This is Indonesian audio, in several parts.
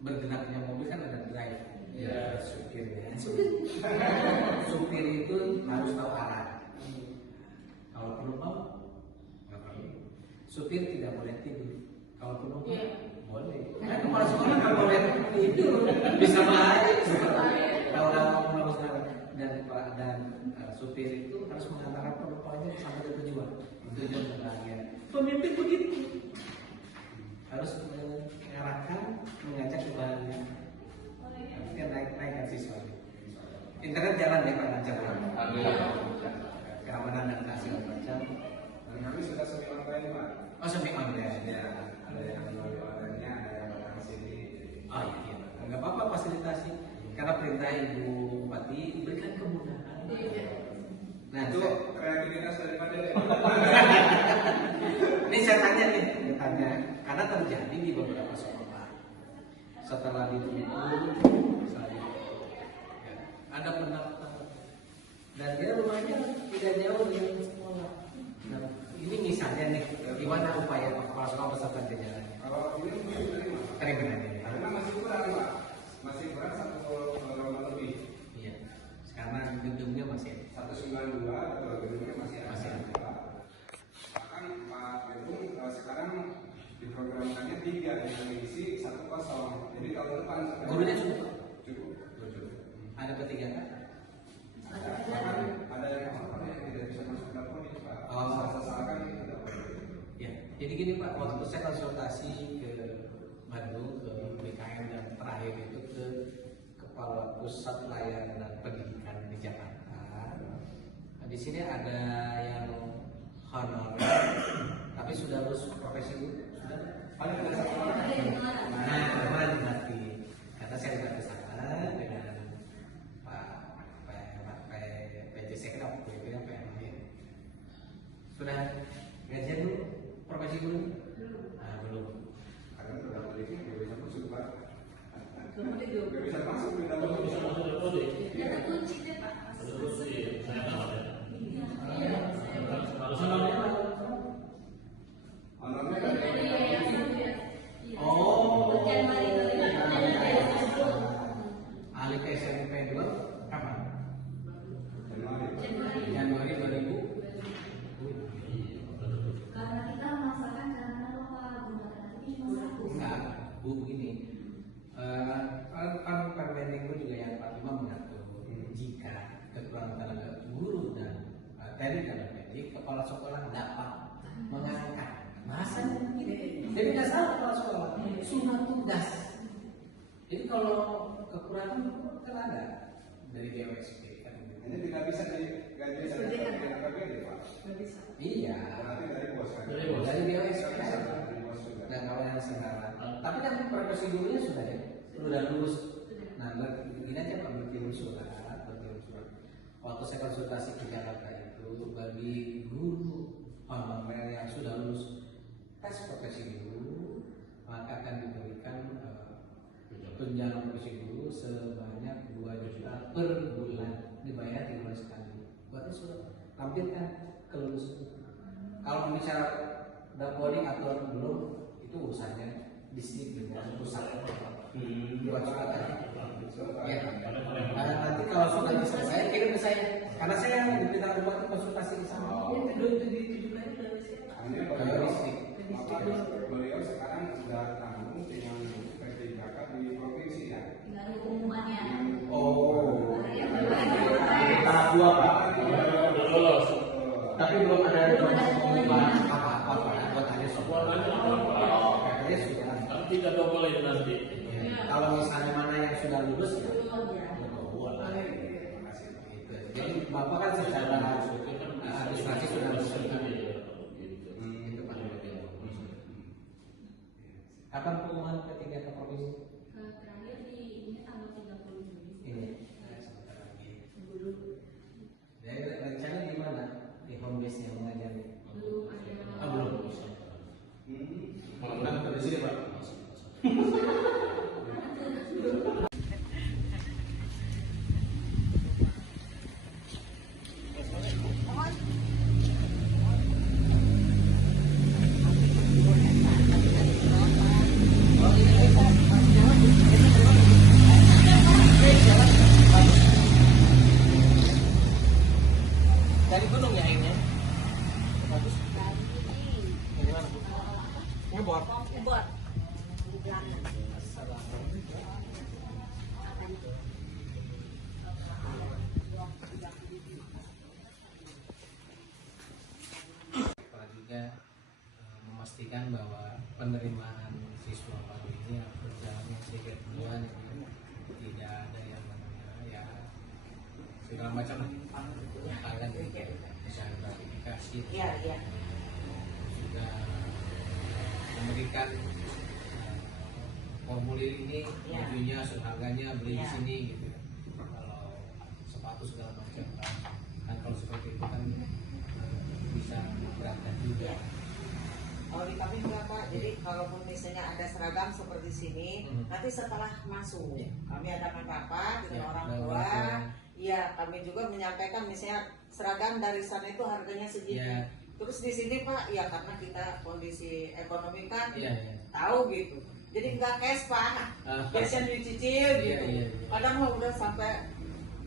bergeraknya mobil kan ada drive, ya supirnya. Supir itu harus tahu arah. Kalau penumpang nggak perlu. Supir tidak boleh tidur. Kalau penumpang boleh. Karena kepala sekolah nggak boleh tidur. Bisa bahaya. Kalau dan supir itu harus mengantarkan penumpangnya sampai ke tujuan. Tujuan kebahagiaan. Pemimpin begitu. Harus mengarahkan, mengajak kebahagiaan. Kita naikkan siswa. Internet jalan deh Pak lancar. Keamanan dan kasih macam. Kami sudah semi online Pak. Oh semi online ya. Ada yang melalui online-nya, ada yang datang ke sini. Oh iya. Enggak apa-apa fasilitasi. Karena perintah Ibu Bupati berikan kemudahan. Nah Itu kreativitas daripada ini saya tanya nih, karena terjadi di beberapa sekolah. Setelah ditutup, misalnya, ada pendaftar dan dia rumahnya tidak jauh dengan sekolah. Nah, ini misalnya nih, gimana upaya kepala sekolah beserta jajarannya? kalau ini mungkin Terima karena masih kurang Pak, masih kurang 1 lebih. Iya. Sekarang gedungnya masih 192 atau gedungnya masih Masih ada. ada. Bahkan Pak Gedung sekarang diprogramkannya 3 yang diisi 1 kosong. Jadi tahun depan gurunya cukup. cukup. Ada ketiga kan? Ada yang apa yang tidak bisa masuk ke dapur ini Pak. Oh. Sesalkan itu dapat. Ya, jadi gini Pak, waktu saya konsultasi ke Bandung, ke BKN dan terakhir itu ke Kepala Pusat Layanan Pendidikan di Jakarta. Nah, di sini ada yang honorer, tapi sudah lulus profesi itu sudah paling tidak salah. Nah, kemarin nanti karena saya sudah ke sana dengan Pak PJC kenapa? Sudah gajian dulu profesi guru? Nah, belum. Karena sudah beli nggak bisa masuk Pak. Kemudian juga. Nggak bisa masuk di dalam. Ada kunci deh Pak. Honornya Ada yayasan ya. Oh. Januari 2020. Ahli ke SMP 2 kapan? Januari. Januari 2000. Karena kita masakan karena lupa gunakan ini cuma satu. Enggak, Bu begini. Kan Permendikbud juga yang Fatimah mengatur jika kekurangan tenaga guru dan tadi dalam pendidik kepala sekolah dapat mengangkat bahasanya begini. Jadi nggak salah kepala sekolah, sunat tugas. Jadi kalau kekurangan kan ada dari BWSP kan. Ini tidak bisa digaji dari APBD Pak. Nggak bisa. Iya. Berarti dari bos kan. Dari BWSP. Dari bos juga. Dan kalau yang sekarang, tapi kan profesi gurunya sudah ya, sudah lulus. Nah, begini aja Pak, berkirim surat. Waktu saya konsultasi ke Jakarta itu bagi guru honorer yang sudah lulus tes profesi guru, maka akan diberikan tunjangan profesi guru sebanyak 2 juta per bulan, dibayar 3 bulan sekali. Buatnya sudah tampilkan kelulusan. Kalau bicara dapodik atau belum itu urusannya distrik dengan pusat. 2 juta tadi. Ya. Nanti kalau sudah selesai kirim ke saya, karena saya yang diminta buat konsultasi di sana. Itu ditujukan dari siapa? Hanya beliau sekarang sudah tanggung dengan PT Jakarta di provinsi ya. Tinggal pengumumannya. Oh. Tahap Tahap 2 Pak. Udah lolos. Tapi belum ada pengumuman apa-apa buat hanya soal. Katanya sudah. Tapi tidak double itu nanti. Kalau misalnya mana yang sudah lulus ya boleh. Jadi Bapak kan secara administrasi sudah lulus. Itu Pak. Kapan pengumuman ketiga ke provinsi? terakhir di ini tanggal 30 Juni. Ini sebentar lagi. Jadi rencana di mana? Di home base yang mengajarnya? Belum ada. Belum. Malam di sini Pak. tidak ada yang namanya ya segala macam hal yang misalnya gratifikasi Iya. sudah memberikan formulir ini Ya. bajunya harganya beli di Ya. sini gitu kalau sepatu segala macam kan kalau seperti itu kan bisa beratkan juga. Iya. Kalau di kami enggak Pak, jadi kalaupun misalnya ada seragam seperti sini, nanti setelah masuk Iya. kami adakan rapat dengan Iya, orang dengan tua. orang tua. Iya, kami juga menyampaikan misalnya seragam dari sana itu harganya segini. Iya. Terus di sini Pak, ya karena kita kondisi ekonomi kan Iya, iya. tahu gitu. Jadi nggak cash Pak, biasanya dicicil Iya, gitu. iya. Kadang mah udah sampai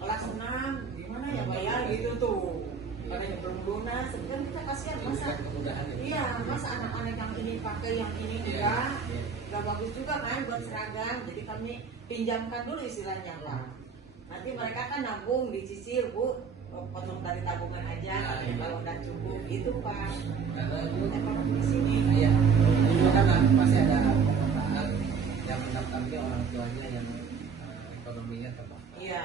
kelas 6, gimana ya bayar gitu tuh. Kadang belum lunas, kan kita kasihan masa. Kemudahan ya. Iya, masa anak-anak yang ini pakai yang ini Iya, enggak, iya. enggak bagus juga kan buat seragam. Jadi kami pinjamkan dulu istilahnya Pak. Nanti mereka kan nabung dicicil Bu, potong dari tabungan aja Iya. kalau udah cukup gitu Pak. Karena itu Ekonomi di sini. iya itu kan pasti ada pemetaan yang mendaftarnya orang tuanya yang ekonominya terbatas. Iya.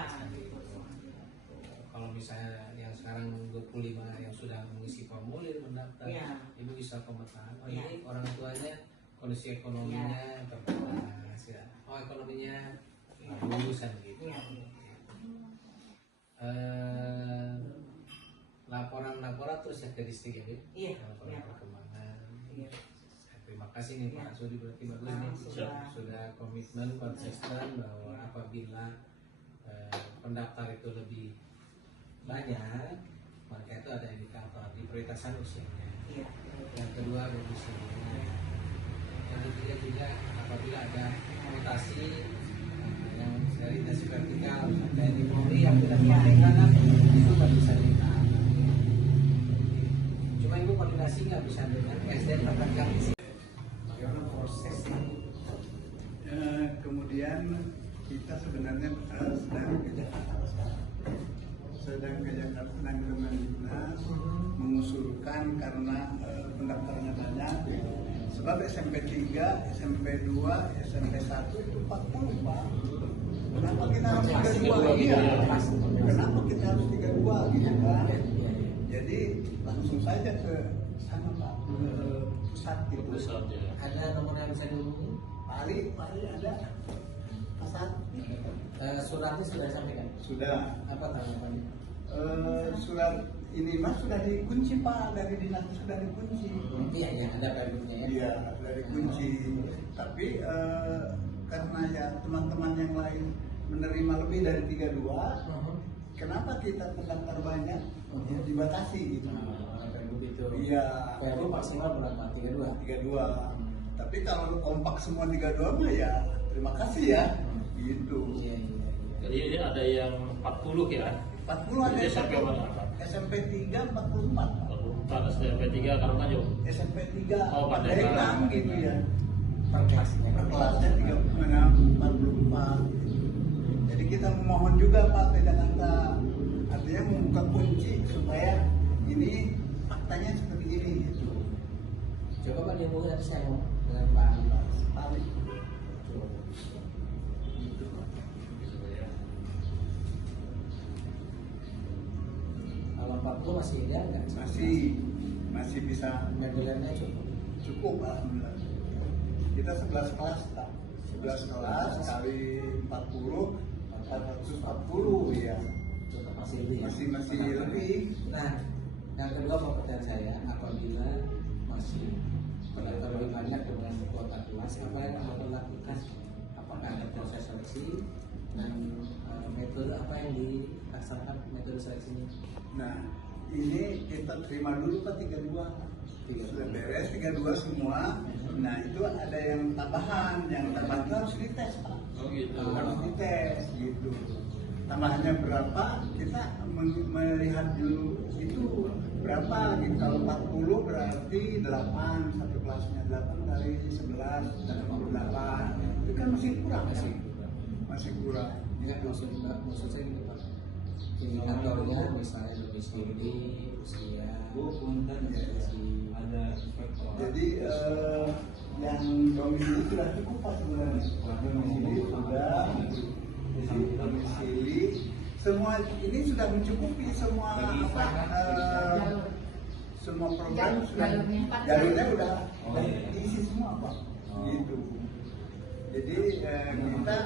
Kalau misalnya yang sekarang 25 yang sudah mengisi formulir mendaftar, Iya. ibu bisa pemetaan. Oh Iya. ini orang tuanya kondisi ekonominya terbatas ya. Oh ekonominya bagusan gitu. Iya. Laporan terus ya ke distrik ya, Bu? Iya. Laporan Iya. perkembangan. Iya. Terima kasih nih Iya. Pak Sudi, berarti bagus Nah, nih sudah. komitmen konsisten bahwa apabila pendaftar itu lebih banyak maka itu ada indikator di prioritasan usianya. Iya. Yang kedua domisilinya. Yang ketiga juga apabila ada mutasi yang dari tes vertikal kayak di Polri yang sudah disampaikan itu nggak bisa ditahan. Cuma ibu koordinasi nggak bisa dengan SDM terdekat di sini. Bagaimana prosesnya? Kemudian kita sebenarnya sedang ke Jakarta dengan dinas mengusulkan karena pendaftarnya banyak. Sebab SMP 3, SMP 2, SMP 1 itu 40 Pak. Kenapa kita harus 32? Iya. Kenapa kita harus 32 gitu kan? Jadi langsung saja ke sana Pak, ke pusat gitu. Pusat ya. Ada nomor yang bisa dihubungi? Pali ada. Pusat. Suratnya sudah disampaikan. Sudah. Apa tanggapannya? Surat ini mas sudah dikunci Pak, dari dinas sudah dikunci. Iya, ya ada pergubnya ya. Iya, sudah dikunci. Tapi karena ya teman-teman yang lain menerima lebih dari 32, kenapa kita pendaftar banyak? Ya, dibatasi gitu. Pergub itu. Iya. Pergub maksimal berapa? 32. 32. Tapi kalau kompak semua 32 mah ya terima kasih ya. Gitu. Iya. Jadi ini ada yang 40 ya. 40 ada Jadi SMP mana? SMP 3 44. 44 SMP 3 Karanganyar. SMP 3 Oh, Pandeglang gitu ya. Per kelasnya. Per kelasnya 44. Jadi kita memohon juga Pak ke Jakarta, artinya membuka kunci supaya ini faktanya seperti ini gitu. Coba Pak dihubungi nanti saya mau dengan Pak Pali. Kalau 40 masih ideal nggak? Masih bisa Medialnya cukup. cukup alhamdulillah. Kita 11 kelas Pak. 11 kelas kali 40 440 ya. Cukup masih lebih. Ya? Masih lebih. Nah, yang kedua pertanyaan saya, apabila masih pendaftar lebih banyak dengan kuota kelas, apa yang akan dilakukan? Apakah ada proses seleksi dan metode apa yang dilaksanakan metode seleksinya? Nah, ini kita terima dulu Pak 32. Sudah beres 32 semua. Nah, itu ada yang tambahan, yang tambahan itu harus dites Pak. Oh gitu. Harus dites gitu. Tambahannya berapa? Kita melihat dulu itu berapa gitu. Kalau 40 berarti 8, satu kelasnya 8 kali 11 dan 48. Itu kan masih kurang kan? Masih kurang. Ya, maksud saya gitu Pak. Indikatornya misalnya domisili, usia, Jadi yang domisili sudah cukup Pak sebenarnya. Domisili sudah. domisili. Semua ini sudah mencukupi semua semua program sudah jalurnya udah diisi semua Pak. Gitu. Jadi kita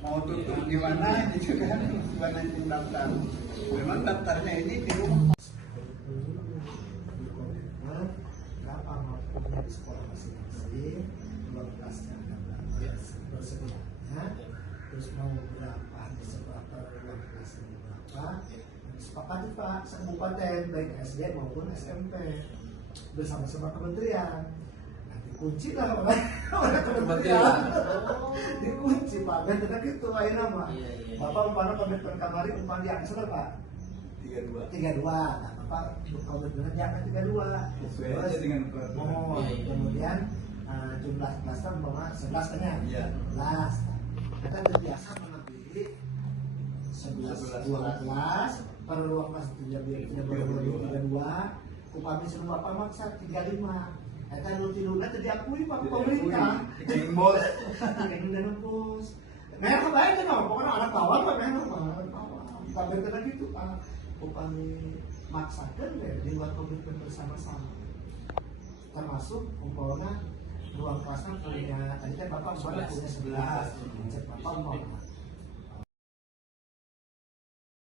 mau tutup di mana gitu kan, gimana daftar. Memang daftarnya ini di rumah. Berapa mampunya di sekolah masing-masing, 12 yang bersebelahnya, terus mau berapa di sekolah ruang kelasnya berapa, disepakati Pak kabupaten baik SD maupun SMP bersama-sama kementerian. Kunci lah oleh kementerian, dikunci Pak. Dan tidak gitu lain nama. Bapak umpama komitmen kamari umpama di angsel Pak 32. Nah Bapak komitmen di angka 32. Sesuai aja dengan peraturan. Oh, kemudian jumlah kelasnya umpama 11 kan ya? Iya. 11. Kita terbiasa melebihi 11 kelas. Per ruang kelas 32. Upami semua Bapak maksa 35. Kita rutinnya tidak diakui Pak pemerintah. Jadi bos. Tidak nembus. Mereka baik kan, pokoknya anak bawah Pak, memang sampai kena gitu Pak. Upami maksakan deh di luar komitmen bersama-sama. Termasuk umpamanya ruang kelasnya punya, tadi kan Bapak punya 11, cek Bapak mau